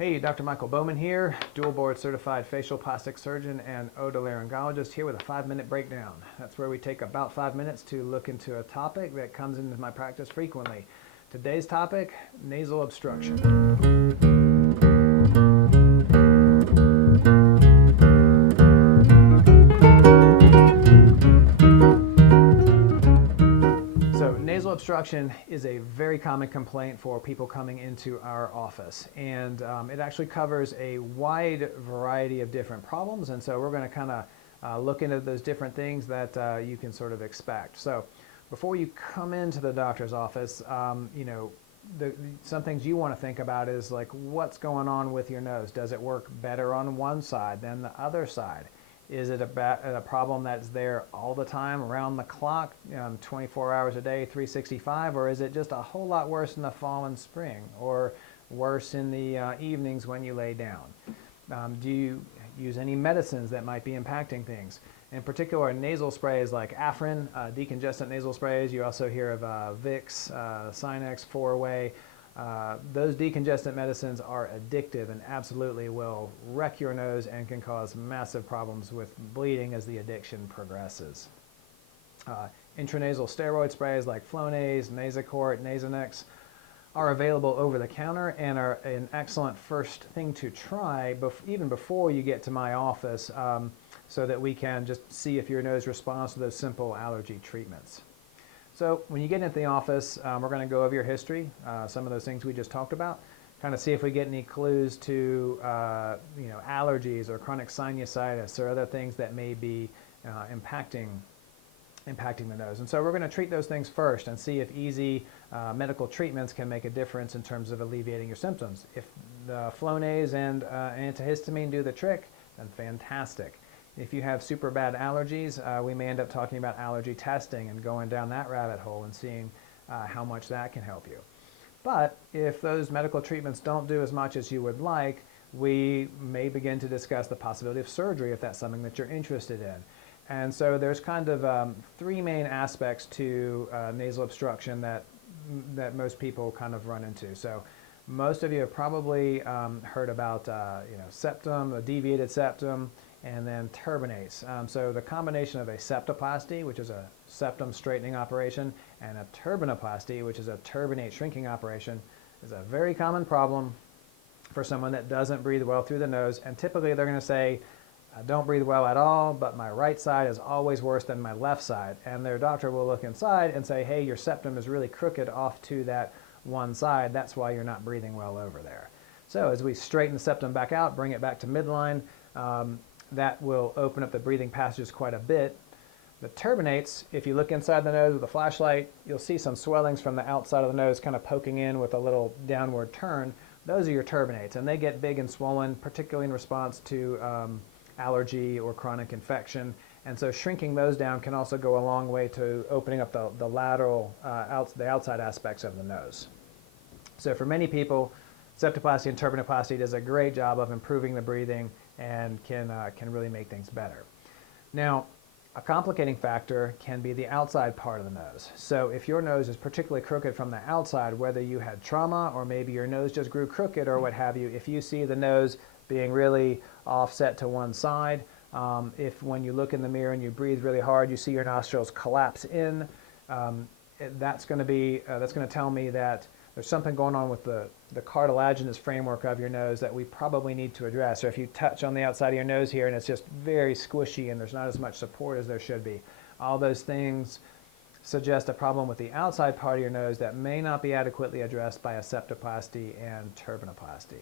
Hey, Dr. Michael Bowman here, dual board certified facial plastic surgeon and otolaryngologist here with a 5-minute breakdown. That's where we take about 5 minutes to look into a topic that comes into my practice frequently. Today's topic, nasal obstruction. Nasal obstruction is a very common complaint for people coming into our office, and it actually covers a wide variety of different problems, and so we're going to kind of look into those different things that you can sort of expect. So before you come into the doctor's office, some things you want to think about is like, what's going on with your nose? Does it work better on one side than the other side? Is it a problem that's there all the time, around the clock, 24 hours a day, 365, or is it just a whole lot worse in the fall and spring, or worse in the evenings when you lay down? Do you use any medicines that might be impacting things? In particular, nasal sprays like Afrin, decongestant nasal sprays. You also hear of Vicks, Sinex, 4-way. Those decongestant medicines are addictive and absolutely will wreck your nose and can cause massive problems with bleeding as the addiction progresses. Intranasal steroid sprays like Flonase, Nasacort, Nasonex are available over the counter and are an excellent first thing to try even before you get to my office, so that we can just see if your nose responds to those simple allergy treatments. So when you get into the office, we're going to go over your history, some of those things we just talked about, kind of see if we get any clues to allergies or chronic sinusitis or other things that may be impacting the nose. And so we're going to treat those things first and see if easy medical treatments can make a difference in terms of alleviating your symptoms. If the Flonase and antihistamine do the trick, then fantastic. If you have super bad allergies, we may end up talking about allergy testing and going down that rabbit hole and seeing how much that can help you. But if those medical treatments don't do as much as you would like, we may begin to discuss the possibility of surgery if that's something that you're interested in. And so there's kind of 3 main aspects to nasal obstruction that most people kind of run into. So most of you have probably heard about septum, a deviated septum, and then turbinates. So the combination of a septoplasty, which is a septum straightening operation, and a turbinoplasty, which is a turbinate shrinking operation, is a very common problem for someone that doesn't breathe well through the nose. And typically they're going to say, I don't breathe well at all, but my right side is always worse than my left side. And their doctor will look inside and say, hey, your septum is really crooked off to that one side. That's why you're not breathing well over there. So as we straighten the septum back out, bring it back to midline, that will open up the breathing passages quite a bit. The turbinates, if you look inside the nose with a flashlight, you'll see some swellings from the outside of the nose kind of poking in with a little downward turn. Those are your turbinates, and they get big and swollen, particularly in response to allergy or chronic infection. And so shrinking those down can also go a long way to opening up the lateral, the outside aspects of the nose. So for many people, septoplasty and turbinoplasty does a great job of improving the breathing and can really make things better. Now, a complicating factor can be the outside part of the nose. So if your nose is particularly crooked from the outside, whether you had trauma or maybe your nose just grew crooked or what have you, if you see the nose being really offset to one side, if when you look in the mirror and you breathe really hard, you see your nostrils collapse in, that's going to tell me that there's something going on with the cartilaginous framework of your nose that we probably need to address. Or if you touch on the outside of your nose here and it's just very squishy and there's not as much support as there should be, all those things suggest a problem with the outside part of your nose that may not be adequately addressed by a septoplasty and turbinoplasty.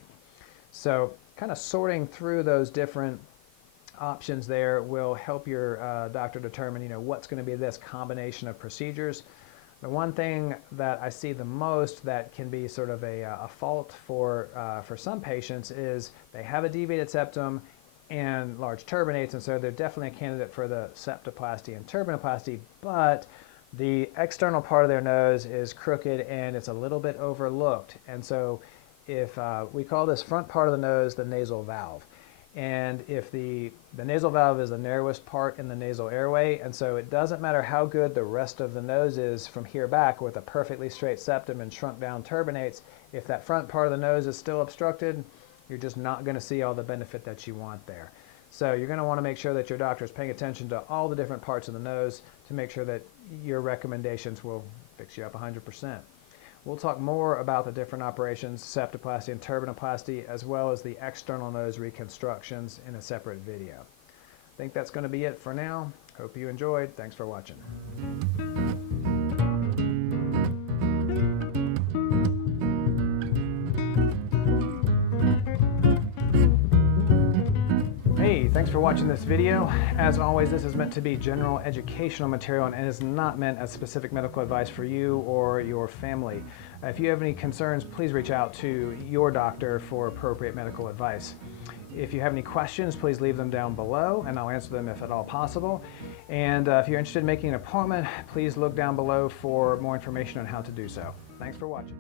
So kind of sorting through those different options there will help your doctor determine what's going to be this combination of procedures. The one thing that I see the most that can be sort of a fault for some patients is they have a deviated septum and large turbinates, and so they're definitely a candidate for the septoplasty and turbinoplasty, but the external part of their nose is crooked and it's a little bit overlooked. And so if we call this front part of the nose the nasal valve, and if the nasal valve is the narrowest part in the nasal airway, and so it doesn't matter how good the rest of the nose is from here back with a perfectly straight septum and shrunk down turbinates, if that front part of the nose is still obstructed, you're just not going to see all the benefit that you want there. So you're going to want to make sure that your doctor is paying attention to all the different parts of the nose to make sure that your recommendations will fix you up 100%. We'll talk more about the different operations, septoplasty and turbinoplasty, as well as the external nose reconstructions in a separate video. I think that's going to be it for now. Hope you enjoyed. Thanks for watching. Hey, thanks for watching this video. As always, this is meant to be general educational material and is not meant as specific medical advice for you or your family. If you have any concerns, please reach out to your doctor for appropriate medical advice. If you have any questions, please leave them down below and I'll answer them if at all possible. And if you're interested in making an appointment, please look down below for more information on how to do so. Thanks for watching.